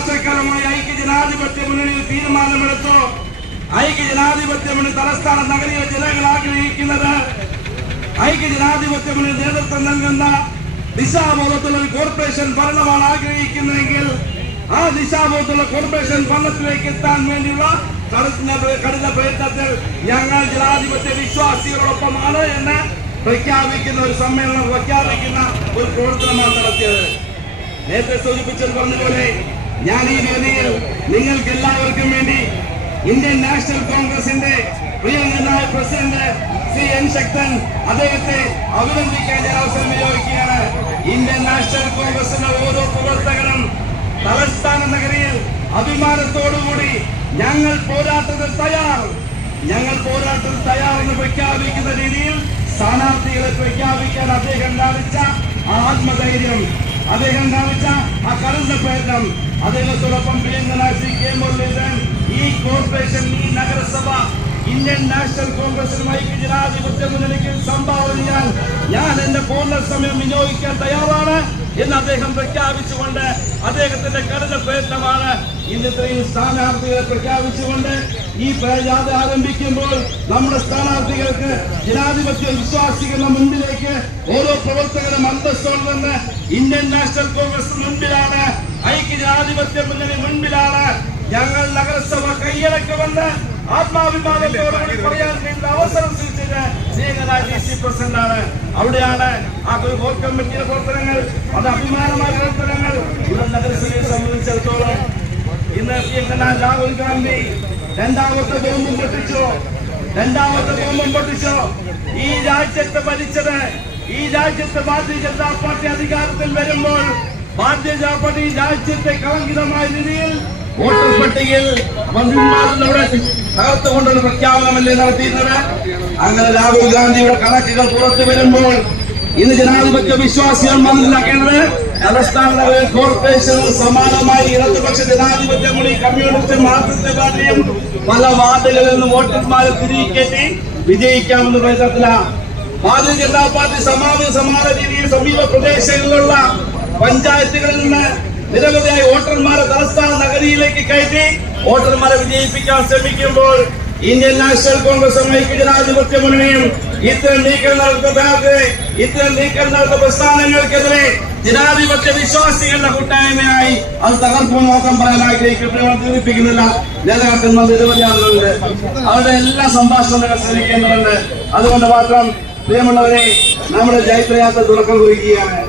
വർഷക്കാലമായി ഐക്യജനാധിപത്യ മുന്നണിയിൽ തീരുമാനമെടുത്തു. ഐക്യജനാധിപത്യ മുന്നണി തലസ്ഥാന നഗരിയിലെ ജനങ്ങൾ ആഗ്രഹിക്കുന്നത് ഐക്യജനാധിപത്യ മുന്നണി നേതൃത്വം നൽകുന്ന ദിശാബോധത്തുള്ള ഒരു കോർപ്പറേഷൻ ഭരണമാണ് ആഗ്രഹിക്കുന്നതെങ്കിൽ ആ ദിശാബോധത്തുള്ള കോർപ്പറേഷൻ ഭരണത്തിലേക്ക് എത്താൻ വേണ്ടിയുള്ള കഠിന പ്രയത്നത്തിൽ ഞങ്ങൾ ജനാധിപത്യ വിശ്വാസികളോടൊപ്പമാണ് എന്ന് പ്രഖ്യാപിക്കുന്ന ഒരു സമ്മേളനം പ്രഖ്യാപിക്കുന്ന ഒരു പ്രവർത്തനമാണ് നടത്തിയത്. നേരത്തെ സൂചിപ്പിച്ചത് പറഞ്ഞതുപോലെ ഞാൻ ഈ വേദിയിൽ നിങ്ങൾക്ക് എല്ലാവർക്കും വേണ്ടി ഇന്ത്യൻ നാഷണൽ കോൺഗ്രസിന്റെ പ്രിയങ്കരനായ പ്രസിഡന്റ് ശ്രീ എൻ ശക്തൻ അദ്ദേഹത്തെ അഭിനന്ദിക്കാൻ ഞാൻ അവസരം വിനിയോഗിക്കുകയാണ്. ഇന്ത്യൻ നാഷണൽ കോൺഗ്രസിന്റെ ഓരോ പ്രവർത്തകരും തലസ്ഥാന നഗരിയിൽ അഭിമാനത്തോടുകൂടി ഞങ്ങൾ പോരാട്ടത്തിൽ തയ്യാർ എന്ന് പ്രഖ്യാപിക്കുന്ന രീതിയിൽ സ്ഥാനാർത്ഥികളെ പ്രഖ്യാപിക്കാൻ അദ്ദേഹം കാണിച്ച ആ ആത്മധൈര്യം, അദ്ദേഹം കാണിച്ച ആ കരുണ പ്രയത്നം, അദ്ദേഹത്തോടൊപ്പം പ്രിയങ്കരനായ ശ്രീ കെ മുരളീധരൻ ഈ കോർപ്പറേഷൻ, ഈ നഗരസഭ ഇന്ത്യൻ നാഷണൽ കോൺഗ്രസിനും ഐക്യജനാധിപത്യ മുന്നണിക്ക് സംഭാവന ചെയ്യാൻ ഞാൻ എന്റെ പൂർണ്ണ സമയം വിനിയോഗിക്കാൻ തയ്യാറാണ് എന്ന് അദ്ദേഹം പ്രഖ്യാപിച്ചുകൊണ്ട് അദ്ദേഹത്തിന്റെ കഠിന പ്രയത്നമാണ് ഇന്ന് ഇത്രയും സ്ഥാനാർത്ഥികളെ പ്രഖ്യാപിച്ചുകൊണ്ട് ഈ പ്രജാത ആരംഭിക്കുമ്പോൾ നമ്മുടെ സ്ഥാനാർത്ഥികൾക്ക് ജനാധിപത്യ വിശ്വാസികളുടെ മുൻപിലേക്ക് ഓരോ പ്രവർത്തകരും അന്തസ്സോടെന്ന് ഇന്ത്യൻ നാഷണൽ കോൺഗ്രസ് മുൻപിലാണ്, ഐക്യജനാധിപത്യ മുന്നണി മുൻപിലാണ്. ഞങ്ങൾ നഗരസഭ കൈയടക്കുമെന്ന് ആത്മാഭിമാനത്തോടുകൂടി പറയാൻ വേണ്ട അവസരം സൃഷ്ടിച്ചത് DC പ്രസിഡന്റാണ്. അവിടെയാണ് ആ ഒരു കോർ കമ്മിറ്റിയുടെ പ്രവർത്തനങ്ങൾ, അത് അഭിമാനമായ പ്രവർത്തനങ്ങൾ. ഇവിടെ നഗരസഭയെ സംബന്ധിച്ചിടത്തോളം ഇന്ന് രാഹുൽ ഗാന്ധി രണ്ടാമത്തെ ബോംബും പൊട്ടിച്ചു. ഈ രാജ്യത്തെ ഭരിച്ചത്, ഈ രാജ്യത്തെ ഭാരതീയ ജനതാ പാർട്ടി അധികാരത്തിൽ വരുമ്പോൾ ഭാരതീയ ജനതാ പാർട്ടി രാജ്യത്തെ കളങ്കിതമായ രീതിയിൽ വോട്ടർ പട്ടികയിൽ മന്ത്രിമാരുടെ തകർത്തുകൊണ്ടുള്ള പ്രഖ്യാപനമല്ലേ നടത്തിയിരുന്നത്. അങ്ങനെ രാഹുൽ ഗാന്ധിയുടെ കണക്കുകൾ പുറത്തു വരുമ്പോൾ ഇന്ന് ജനാധിപത്യ വിശ്വാസികൾ മനസ്സിലാക്കേണ്ടത് തലസ്ഥാന കോർപ്പറേഷനിൽ സമാനമായി ഇടതുപക്ഷ ജനാധിപത്യ മുന്നണി, കമ്മ്യൂണിസ്റ്റ്, മാർക്സിസ്റ്റ് പാർട്ടിയും പല വാർഡുകളിൽ നിന്ന് വോട്ടർമാരെ തിരികെ കയറ്റി വിജയിക്കാമെന്ന പ്രയത്നത്തിലാണ്. ഭാരതീയ ജനതാ പാർട്ടി സമാന രീതിയിൽ സമീപ പ്രദേശങ്ങളിലുള്ള പഞ്ചായത്തുകളിൽ നിന്ന് നിരവധിയായ വോട്ടർമാരെ തലസ്ഥാന നഗരിയിലേക്ക് കയറ്റി വോട്ടർമാരെ വിജയിപ്പിക്കാൻ ശ്രമിക്കുമ്പോൾ ഇന്ത്യൻ നാഷണൽ കോൺഗ്രസും ഐക്യജനാധിപത്യ മുന്നണിയും ഇത്തരം നീക്കം നടത്തുന്ന പ്രസ്ഥാനങ്ങൾക്കെതിരെ ജനാധിപത്യ വിശ്വാസികളുടെ കൂട്ടായ്മയായി അത് തകർപ്പും നോക്കാൻ പറയാൻ ആഗ്രഹിക്കുന്നില്ല. നേതാക്കന്മാർ നിരവധി ആളുകളുണ്ട്, അവരുടെ എല്ലാ സംഭാഷണങ്ങൾ ശ്രമിക്കേണ്ടതുണ്ട്. അതുകൊണ്ട് മാത്രം പ്രിയമുള്ളവരെ, നമ്മുടെ ജൈത്രയാത്ര തുടക്കം കുറിക്കുകയാണ്.